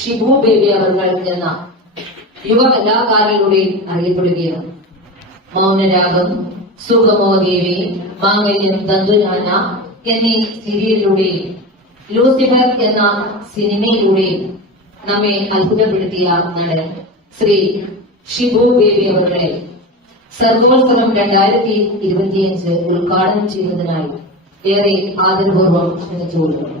Shibu baby അവർ എന്ന യുവകലാകാരിലൂടെ അറിയപ്പെടുകയാണ്. മൗനരാഗം, സുഗമോ ദേവി, മാംഗല്യം തന്തുനാന എന്നീ സീരിയലിലൂടെയും Lucifer എന്ന സിനിമയിലൂടെയും നമ്മെ അത്ഭുതപ്പെടുത്തിയ നടൻ ശ്രീ ഷിബു ബേബി അവരുടെ സർഗോത്സവം 2025 ഉദ്ഘാടനം ചെയ്യുന്നതിനായി ഏറെ ആദരപൂർവ്വം ക്ഷണിച്ചുകൊള്ളുന്നു.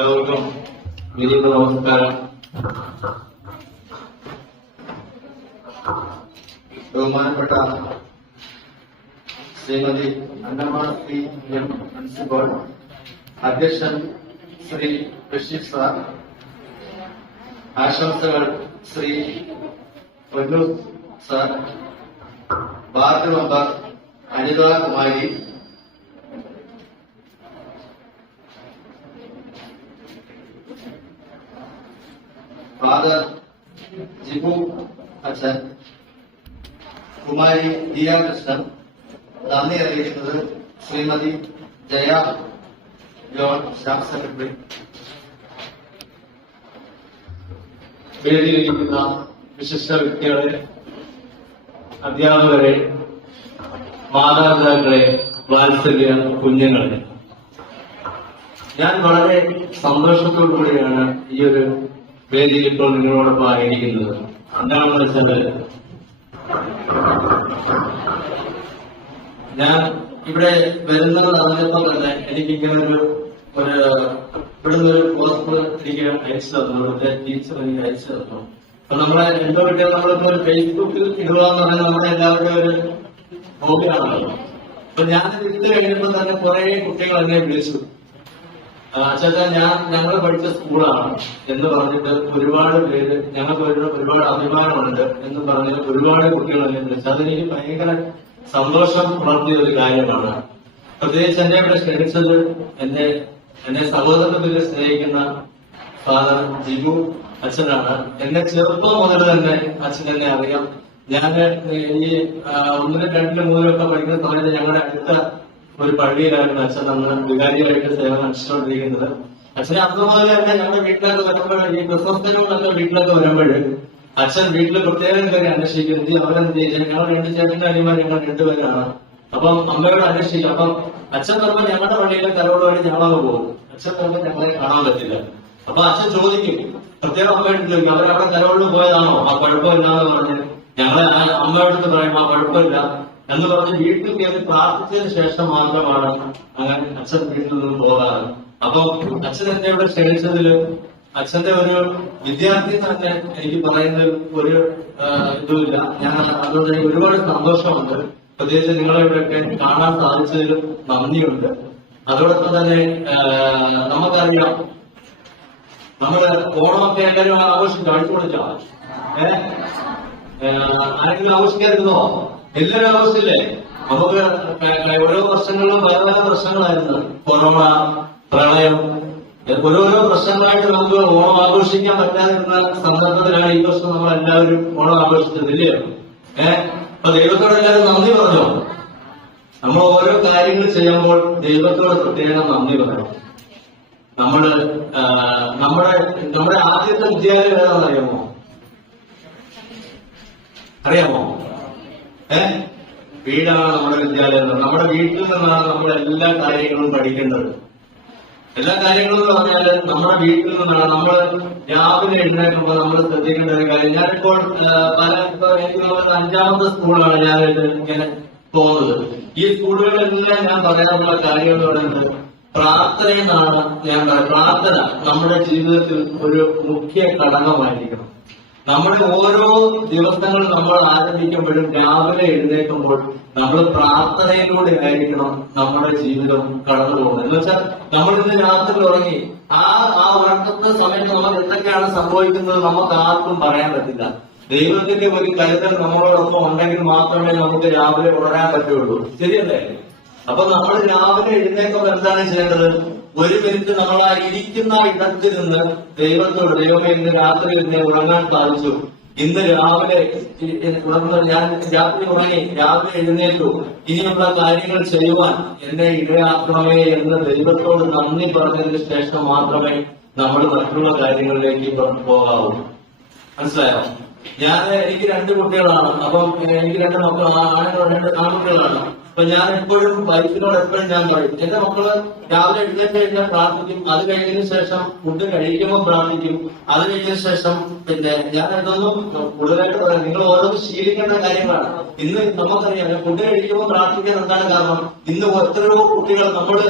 എല്ലാവർക്കും വിനീത നമസ്കാരം. ബഹുമാനപ്പെട്ട Srimathi Annamma C M principal, അധ്യക്ഷൻ ശ്രീ ബഷീർ സാർ, ആശംസകൾ Sri Ponnu sir, ward member Anitha Kumari, father Jibu അച്ഛൻ, കുമാരി ദിയ കൃഷ്ണൻ. നന്ദി അറിയിക്കുന്നത് Srimathi Jaya John, staff secretary. വേദിയിലിരിക്കുന്ന വിശിഷ്ട വ്യക്തികളെ, അധ്യാപകരെ, മാതാപിതാക്കളെ, വാത്സല്യ കുഞ്ഞുങ്ങളെ, ഞാൻ വളരെ സന്തോഷത്തോടു കൂടിയാണ് ഈ ഒരു വേദിയിൽ ഇപ്പോൾ നിങ്ങളോടൊപ്പം ആയിരിക്കുന്നത്. എന്താണെന്ന് വെച്ചാൽ, ഞാൻ ഇവിടെ വരുന്നത് അറിഞ്ഞപ്പോൾ തന്നെ എനിക്കിങ്ങനെ ഇവിടുന്ന് ഒരു പോസ്റ്റ് എനിക്ക് അയച്ചു തന്നു, ഇവിടുത്തെ ടീച്ചർ എനിക്ക് അയച്ചു തന്നു. അപ്പൊ നമ്മളെ എന്തോ കിട്ടിയാൽ നമ്മളിപ്പോ ഒരു ഫേസ്ബുക്കിൽ ഇടുക എന്ന് പറഞ്ഞാൽ നമ്മുടെ എല്ലാവരുടെയും ഒരു ഹോബിയാണല്ലോ. അപ്പൊ ഞാനിത് ഇട്ട് കഴിഞ്ഞപ്പോൾ തന്നെ കുറെ കുട്ടികൾ എന്നെ വിളിച്ചു, ചേട്ടാ ഞങ്ങൾ പഠിച്ച സ്കൂളാണ് എന്ന് പറഞ്ഞിട്ട് ഒരുപാട് പേര്, ഞങ്ങൾക്ക് ഒരുപാട് അഭിമാനമുണ്ട് എന്ന് പറഞ്ഞ് ഒരുപാട് കുട്ടികൾ എന്നെ വിളിച്ചു. അതെനിക്ക് ഭയങ്കര സന്തോഷം ഉണർത്തിയ ഒരു കാര്യമാണ്. പ്രത്യേകിച്ച് എന്നെ ഇവിടെ ക്ഷണിച്ചത് എന്നെ സഹോദരത്തിൽ സ്നേഹിക്കുന്ന ഫാദർ ജിബു അച്ഛനാണ്. എന്നെ ചെറുപ്പം മുതൽ തന്നെ അച്ഛൻ എന്നെ അറിയാം. ഞാൻ ഈ 1, 2, 3 ഒക്കെ പഠിക്കുന്ന സമയത്ത് ഞങ്ങളുടെ അടുത്ത ഒരു പള്ളിയിലായിരുന്നു അച്ഛൻ നമ്മൾ വികാരിയായിട്ട് സേവനം അനുഷ്ഠിച്ചുകൊണ്ടിരിക്കുന്നത്. അച്ഛനെ അന്ന് മുതൽ തന്നെ ഞങ്ങളുടെ വീട്ടിലൊക്കെ വരുമ്പോൾ, ഈ ക്രിസ്മസിനോടൊക്കെ വീട്ടിലൊക്കെ വരുമ്പോൾ അച്ഛൻ വീട്ടിൽ പ്രത്യേകം കയറി അന്വേഷിക്കുന്നത് അവരെന്ത് ചെയ്യും. ഞങ്ങൾ 2 ചേട്ടന്റെ അനിയന്മാർ, ഞങ്ങൾ 2 പേരാണ്. അപ്പം അമ്മയോട് അന്വേഷിക്കും. അപ്പം അച്ഛൻ പറയുമ്പോൾ ഞങ്ങളുടെ പള്ളിയിലെ കരോട് വഴി ഞങ്ങളങ്ങ് പോകും. അച്ഛൻ പറയുമ്പോൾ ഞങ്ങളെ കാണാൻ പറ്റില്ല. അപ്പൊ അച്ഛൻ ചോദിക്കും, പ്രത്യേകം അമ്മയോട് ചോദിക്കും, അവരവിടെ കരോളിൽ പോയതാണോ, ആ കുഴപ്പമില്ലാന്ന് പറഞ്ഞ് ഞങ്ങളെ അമ്മയോട് പറയുമ്പോൾ ആ കുഴപ്പമില്ല എന്ന് പറഞ്ഞ് വീട്ടിൽ കയറി പ്രാർത്ഥിച്ചതിന് ശേഷം മാത്രമാണ് അങ്ങനെ അച്ഛൻ വീട്ടിൽ നിന്ന് പോകാറ്. അപ്പൊ അച്ഛൻ എന്നെ ഇവിടെ ക്ഷണിച്ചതില് അച്ഛന്റെ ഒരു വിദ്യാർത്ഥി തന്നെ എനിക്ക് പറയുന്ന ഒരു ഇതുമില്ല. ഞാൻ അതുകൊണ്ട് എനിക്ക് ഒരുപാട് സന്തോഷമുണ്ട്. പ്രത്യേകിച്ച് നിങ്ങളെ ഇവിടെയൊക്കെ കാണാൻ സാധിച്ചതിലും നന്ദിയുണ്ട്. അതോടൊപ്പം തന്നെ നമുക്കറിയാം, നമ്മള് ഓണമൊക്കെ എല്ലാവരും ആഘോഷിച്ചോ, അടിച്ചു പൊളിച്ചോ? ആരെങ്കിലും ആഘോഷിക്കാതിരുന്നോ? എല്ലാവരും ആഘോഷിച്ചില്ലേ? നമുക്ക് ഓരോ വർഷങ്ങളിലും വേറെ വേറെ പ്രശ്നങ്ങളായിരുന്നു. കൊറോണ, പ്രളയം, ഓരോരോ പ്രശ്നങ്ങളായിട്ട് നമുക്ക് ഓണം ആഘോഷിക്കാൻ പറ്റാതിരുന്ന സന്ദർഭത്തിലാണ് ഈ വർഷം നമ്മൾ എല്ലാവരും ഓണം ആഘോഷിച്ചത്, ഇല്ലയോ? അപ്പൊ ദൈവത്തോട് എല്ലാവരും നന്ദി പറഞ്ഞോ? നമ്മൾ ഓരോ കാര്യങ്ങൾ ചെയ്യുമ്പോൾ ദൈവത്തോട് പ്രത്യേകം നന്ദി പറയണം. നമ്മുടെ ആദ്യത്തെ വിദ്യാലയം ഏതാണെന്ന് അറിയാമോ? വീടാണ് നമ്മുടെ വിദ്യാലയം. നമ്മുടെ വീട്ടിൽ നിന്നാണ് നമ്മൾ എല്ലാ കാര്യങ്ങളും പഠിക്കേണ്ടത്. എല്ലാ കാര്യങ്ങളും എന്ന് പറഞ്ഞാല് നമ്മുടെ വീട്ടിൽ നിന്നാണ്. നമ്മൾ രാവിലെ എഴുന്നേൽക്കുമ്പോൾ നമ്മൾ ശ്രദ്ധിക്കേണ്ട ഒരു കാര്യം, ഞാനിപ്പോൾ എനിക്ക് 5ാമത്തെ സ്കൂളാണ് ഞാൻ ഇങ്ങനെ പോകുന്നത്. ഈ സ്കൂളുകളിലെല്ലാം ഞാൻ പറയാനുള്ള കാര്യം എന്ന് പറയുന്നത് പ്രാർത്ഥനയെന്നാണ് ഞാൻ പറയുന്നത്. പ്രാർത്ഥന നമ്മുടെ ജീവിതത്തിൽ ഒരു മുഖ്യ ഘടകമായിരിക്കണം. നമ്മുടെ ഓരോ ദിവസങ്ങളും നമ്മൾ ആരംഭിക്കുമ്പോഴും രാവിലെ എഴുന്നേൽക്കുമ്പോൾ നമ്മൾ പ്രാർത്ഥനയിലൂടെ ആയിരിക്കണം നമ്മുടെ ജീവിതം കടന്നു പോകുന്നത്. എന്ന് വെച്ചാൽ നമ്മളിന്ന് രാത്രി ഉറങ്ങി ആ ഉറക്കത്തെ സമയത്ത് നമുക്ക് എന്തൊക്കെയാണ് സംഭവിക്കുന്നത് നമുക്ക് ആർക്കും പറയാൻ പറ്റില്ല. ദൈവത്തിന്റെ ഒരു കരുതൽ നമ്മളോടൊപ്പം ഉണ്ടെങ്കിൽ മാത്രമേ നമുക്ക് രാവിലെ ഉണരാൻ പറ്റുള്ളൂ. ശരിയല്ലേ? അപ്പൊ നമ്മൾ രാവിലെ എഴുന്നേൽക്കുമ്പോൾ എന്താണ് ചെയ്യേണ്ടത്? 1 മിനിറ്റ് നമ്മൾ ആ ഇരിക്കുന്ന ഇടത്തിൽ നിന്ന് ദൈവത്തോട്, ദൈവമേ ഇന്ന് രാത്രി എന്നെ ഉറങ്ങാൻ സാധിച്ചു, ഇന്ന് രാവിലെ ഞാൻ രാത്രി ഉറങ്ങി, രാവിലെ എഴുന്നേറ്റു, ഇനിയുള്ള കാര്യങ്ങൾ ചെയ്യുവാൻ എന്നെ ഇടയാക്കണമേ എന്ന് ദൈവത്തോട് നന്ദി പറഞ്ഞതിന് ശേഷം മാത്രമേ നമ്മൾ മറ്റുള്ള കാര്യങ്ങളിലേക്ക് പോകാവൂ. മനസ്സിലായോ? എനിക്ക് 2 കുട്ടികളാണ്. അപ്പം എനിക്ക് 2 മക്കൾ, ആൺകുട്ടികളാണ്. അപ്പൊ ഞാൻ എപ്പോഴും വൈഫിനോട് എപ്പോഴും ഞാൻ പറയും, എന്റെ മക്കള് രാവിലെ എഴുന്നേറ്റ് കഴിഞ്ഞാൽ പ്രാർത്ഥിക്കും, അത് കഴിഞ്ഞതിന് ശേഷം ഫുഡ് കഴിക്കുമ്പോൾ പ്രാർത്ഥിക്കും, അത് കഴിഞ്ഞതിന് ശേഷം പിന്നെ ഞാൻ ഇതൊന്നും കൂടുതലായിട്ട് പറയാം, നിങ്ങൾ ഓരോന്നും ശീലിക്കേണ്ട കാര്യങ്ങളാണ്. ഇന്ന് നമുക്കറിയാം ഫുഡ് കഴിക്കുമ്പോൾ പ്രാർത്ഥിക്കാൻ എന്താണ് കാരണം? ഇന്ന് എത്രയോ കുട്ടികൾ നമ്മള്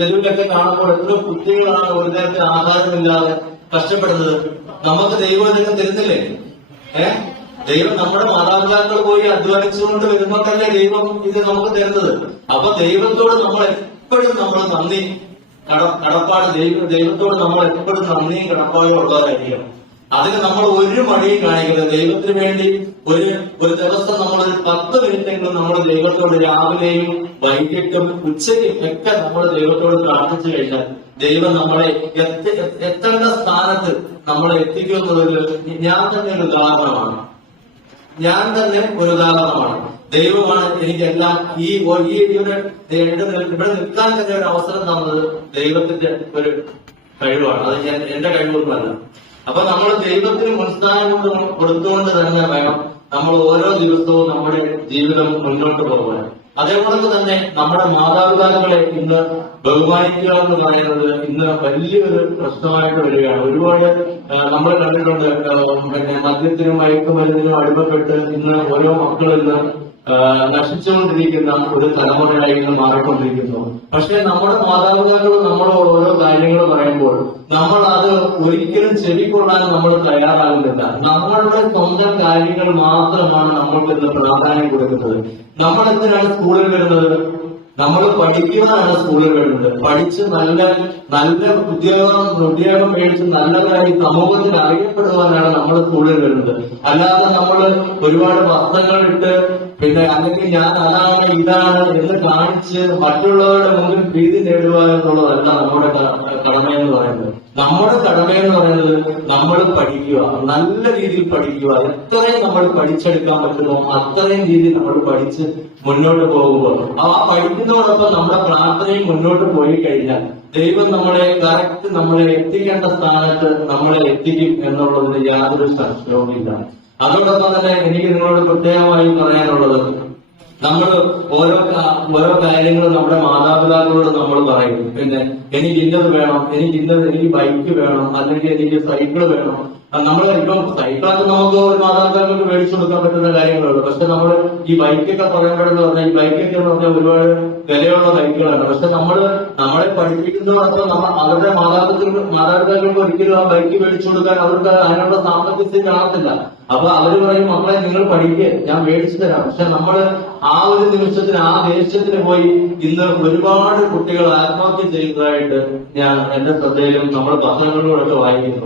തെരുവിലൊക്കെ കാണുമ്പോൾ എത്രയോ കുട്ടികളാണ് ഒരു നേരത്തെ ആഹാരമില്ലാതെ കഷ്ടപ്പെടുന്നത്. നമുക്ക് ദൈവം ഇതിനെ തരുന്നില്ലേ? ദൈവം നമ്മുടെ മാതാപിതാക്കൾ പോയി അധ്വാനിച്ചുകൊണ്ട് വരുമ്പോഴല്ലേ ദൈവം ഇത് നമുക്ക് തരുന്നത്. അപ്പൊ ദൈവത്തോട് നമ്മൾ എപ്പോഴും നന്ദി കടപ്പാട്, ദൈവത്തോട് നമ്മൾ എപ്പോഴും നന്ദിയും കടപ്പാടും ഉള്ളവരായിരിക്കണം. അതിന് നമ്മൾ ഒരു മടിയും കാണിക്കരുത്. ദൈവത്തിന് വേണ്ടി ഒരു ദിവസം നമ്മളൊരു 10 മിനിറ്റെങ്കിലും നമ്മൾ ദൈവത്തോട് രാവിലെയും വൈകിട്ടും ഉച്ചയ്ക്കും ഒക്കെ നമ്മൾ ദൈവത്തോട് പ്രാർത്ഥിച്ചു കഴിഞ്ഞാൽ ദൈവം നമ്മളെ എത്തേണ്ട സ്ഥാനത്ത് നമ്മളെ എത്തിക്കുമെന്നുള്ളത് ഞാൻ തന്നെ ഒരു ഉദാഹരണമാണ്. ദൈവമാണ് എനിക്കെല്ലാം ഇവിടെ നിൽക്കാൻ തന്നെ ഒരു അവസരം തന്നത് ദൈവത്തിന്റെ ഒരു കഴിവാണ്. അത് എന്റെ കഴിവൊന്നുമല്ല. അപ്പൊ നമ്മൾ ദൈവത്തിന് മുൻസ്ഥാനം കൊടുത്തുകൊണ്ട് തന്നെ വേണം നമ്മൾ ഓരോ ദിവസവും നമ്മുടെ ജീവിതം മുന്നോട്ട് പോകാൻ. അതേപോലെ തന്നെ നമ്മുടെ മാതാപിതാക്കളെ ഇന്ന് ബഹുമാനിക്കുക എന്ന് പറയുന്നത് ഇന്ന് വലിയൊരു പ്രശ്നമായിട്ട് വരികയാണ്. ഒരുപാട് നമ്മൾ കണ്ടിട്ടുണ്ട്, പിന്നെ മദ്യത്തിനും മയക്കുമരുന്നിനും അടിമപ്പെട്ട് ഇന്ന് ഓരോ മക്കൾ ഇന്ന് നശിച്ചുകൊണ്ടിരിക്കുന്ന ഒരു തലമുറയായി ഇന്ന് മാറിക്കൊണ്ടിരിക്കുന്നു. പക്ഷെ നമ്മുടെ മാതാപിതാക്കൾ നമ്മളോട് ഓരോ കാര്യങ്ങൾ പറയുമ്പോൾ നമ്മൾ അത് ഒരിക്കലും ചെവിക്കൊള്ളാൻ നമ്മൾ തയ്യാറാകുന്നില്ല. നമ്മളുടെ സ്വന്തം കാര്യങ്ങൾ മാത്രമാണ് നമ്മൾക്ക് ഇന്ന് പ്രാധാന്യം കൊടുക്കുന്നത്. നമ്മൾ എന്തിനാണ് സ്കൂളിൽ വരുന്നത്? നമ്മൾ പഠിക്കുവാനാണ് സ്കൂളിൽ വരുന്നത്. പഠിച്ച് നല്ല ഉദ്യോഗം മേടിച്ച് നല്ലതായി സമൂഹത്തിൽ അറിയപ്പെടുവാനാണ് നമ്മൾ സ്കൂളിൽ വരുന്നത്. അല്ലാതെ നമ്മൾ ഒരുപാട് വസ്ത്രങ്ങൾ ഇട്ട് പിന്നെ അല്ലെങ്കിൽ ഞാൻ അതാണ് ഇതാണ് എന്ന് കാണിച്ച് മറ്റുള്ളവരുടെ മുമ്പിൽ പ്രീതി നേടുക എന്നുള്ളതല്ല നമ്മുടെ കടമയെന്ന് പറയുന്നത്. നമ്മുടെ കടമയെന്ന് പറയുന്നത് നമ്മൾ പഠിക്കുക, നല്ല രീതിയിൽ പഠിക്കുക. എത്രയും നമ്മൾ പഠിച്ചെടുക്കാൻ പറ്റുമോ അത്രയും രീതിയിൽ നമ്മൾ പഠിച്ച് മുന്നോട്ട് പോകുമ്പോൾ ആ പഠിക്കുന്നതോടൊപ്പം നമ്മുടെ പ്രാർത്ഥനയും മുന്നോട്ട് പോയി കഴിഞ്ഞാൽ ദൈവം നമ്മളെ എത്തിക്കേണ്ട സ്ഥാനത്ത് നമ്മളെ എത്തിക്കും എന്നുള്ളതിന് യാതൊരു സംശയവുമില്ല. അതോടൊപ്പം തന്നെ എനിക്ക് നിങ്ങളോട് പ്രത്യേകമായി പറയാനുള്ളത്, നമ്മൾ ഓരോ കാര്യങ്ങളും നമ്മുടെ മാതാപിതാക്കളോട് നമ്മൾ പറയും. പിന്നെ എനിക്ക് ഇന്നത് വേണം, എനിക്ക് ബൈക്ക് വേണം, അല്ലെങ്കിൽ എനിക്ക് സൈക്കിൾ വേണം, നമ്മൾ ഇപ്പം സൈക്കിളൊക്കെ നമുക്ക് ഒരു മാതാപിതാക്കൾക്ക് മേടിച്ചു കൊടുക്കാൻ പറ്റുന്ന കാര്യങ്ങളുള്ളൂ. പക്ഷെ നമ്മൾ ഈ ബൈക്കൊക്കെ പറയുമ്പോഴെന്ന് പറഞ്ഞാൽ ഈ ബൈക്കൊക്കെ എന്ന് പറഞ്ഞാൽ ഒരുപാട് വിലയുള്ള ബൈക്കുകളാണ്. പക്ഷെ നമ്മളെ പഠിപ്പിക്കുന്നതോടൊപ്പം നമ്മൾ അവരുടെ മാതാപിതാക്കൾക്ക് ഒരിക്കലും ആ ബൈക്ക് മേടിച്ചു കൊടുക്കാൻ അവർക്ക് അതിനുള്ള സാമ്പത്തിക സ്ഥിതി കാണത്തില്ല. അപ്പൊ അവര് പറയും മക്കളെ നിങ്ങൾ പഠിക്കുക, ഞാൻ മേടിച്ചു തരാം. പക്ഷെ നമ്മൾ ആ ഒരു നിമിഷത്തിന് ആ ദേഷ്യത്തിന് പോയി ഇന്ന് ഒരുപാട് കുട്ടികൾ ആത്മഹത്യ ചെയ്യുന്നതായിട്ട് ഞാൻ എന്റെ ശ്രദ്ധയിലും നമ്മൾ പത്രങ്ങളിലൂടെ വായിക്കുന്നു.